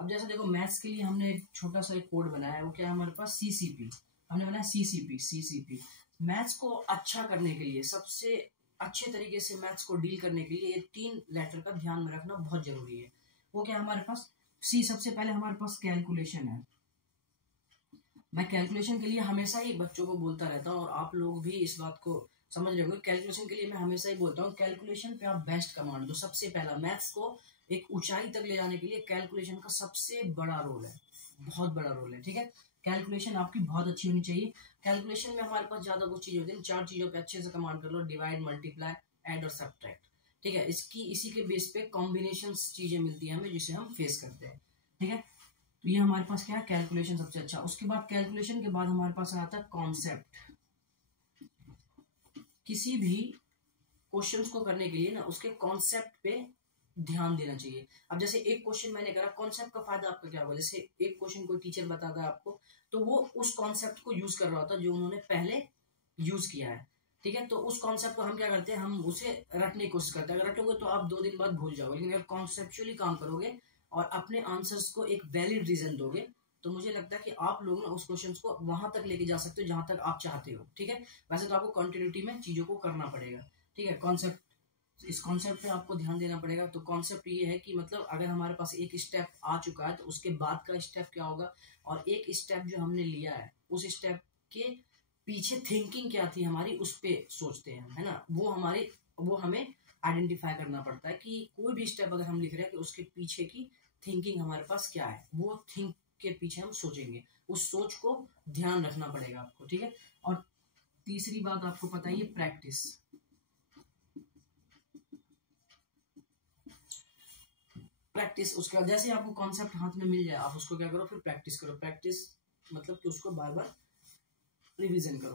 अब जैसे देखो मैथ्स के लिए हमने एक छोटा सा एक कोड बनाया है, वो क्या है हमारे पास CCP, हमने बनाया CCP। मैथ्स को अच्छा करने के लिए, सबसे अच्छे तरीके से मैथ्स को डील करने के लिए ये 3 लेटर का ध्यान में रखना बहुत जरूरी है। वो क्या हमारे पास सी, सबसे पहले हमारे पास कैलकुलेशन है। मैं कैलकुलेशन के लिए हमेशा ही बच्चों को बोलता रहता हूँ और आप लोग भी इस बात को समझ रहे होंगे। कैलकुलेशन के लिए मैं हमेशा ही बोलता हूँ कैलकुलेशन पे आप बेस्ट कमांड दो। सबसे पहला मैथ्स को एक ऊंचाई तक ले जाने के लिए कैलकुलेशन का सबसे बड़ा रोल है, बहुत बड़ा रोल है। ठीक है, कैलकुलेशन आपकी बहुत अच्छी होनी चाहिए। कैलकुलेशन में हमारे पास ज्यादा कुछ चीजें होती है, 4 चीजों पे अच्छे से कमांड कर लो, डिवाइड, मल्टीप्लाई, ऐड और सब्ट्रैक्ट। ठीक है, इसी के बेस पे कॉम्बिनेशन चीजें मिलती है हमें, जिसे हम फेस करते हैं। ठीक है, तो ये हमारे पास क्या है, कैलकुलेशन सबसे अच्छा। उसके बाद कैलकुलेशन के बाद हमारे पास आता है कॉन्सेप्ट। किसी भी क्वेश्चंस को करने के लिए ना उसके कॉन्सेप्ट पे ध्यान देना चाहिए। अब जैसे एक क्वेश्चन मैंने करा, कॉन्सेप्ट का फायदा आपका क्या होगा, जैसे एक क्वेश्चन कोई टीचर बताता है आपको, तो वो उस कॉन्सेप्ट को यूज कर रहा होता है जो उन्होंने पहले यूज किया है। ठीक है, तो उस कॉन्सेप्ट को हम क्या करते हैं, हम उसे रटने की कोशिश करते हैं। अगर रटोगे तो आप 2 दिन बाद भूल जाओगे, लेकिन अगर कॉन्सेप्चुअली काम करोगे और अपने आंसर्स को एक वैलिड रीजन दोगे, तो मुझे लगता है कि आप लोग ना उस क्वेश्चन को वहां तक लेके जा सकते हो जहां तक आप चाहते हो। ठीक है, वैसे तो आपको कंटिन्यूटी में चीजों को करना पड़ेगा। ठीक है, कॉन्सेप्ट, इस कॉन्सेप्ट पे आपको ध्यान देना पड़ेगा। तो कॉन्सेप्ट ये है कि मतलब अगर हमारे पास एक स्टेप आ चुका है तो उसके बाद का स्टेप क्या होगा, और एक स्टेप जो हमने लिया है उस स्टेप के पीछे थिंकिंग क्या थी हमारी, उस पे सोचते हैं, है ना। वो हमें आइडेंटिफाई करना पड़ता है कि कोई भी स्टेप अगर हम लिख रहे हैं कि उसके पीछे की थिंकिंग हमारे पास क्या है, वो थिंक के पीछे हम सोचेंगे। उस सोच को ध्यान रखना पड़ेगा आपको। ठीक है, और तीसरी बात आपको पता ही है, प्रैक्टिस। प्रैक्टिस, उसके बाद जैसे आपको कॉन्सेप्ट हाथ में मिल जाए आप उसको क्या करो, फिर प्रैक्टिस करो। प्रैक्टिस मतलब कि उसको बार बार रिवीजन करो।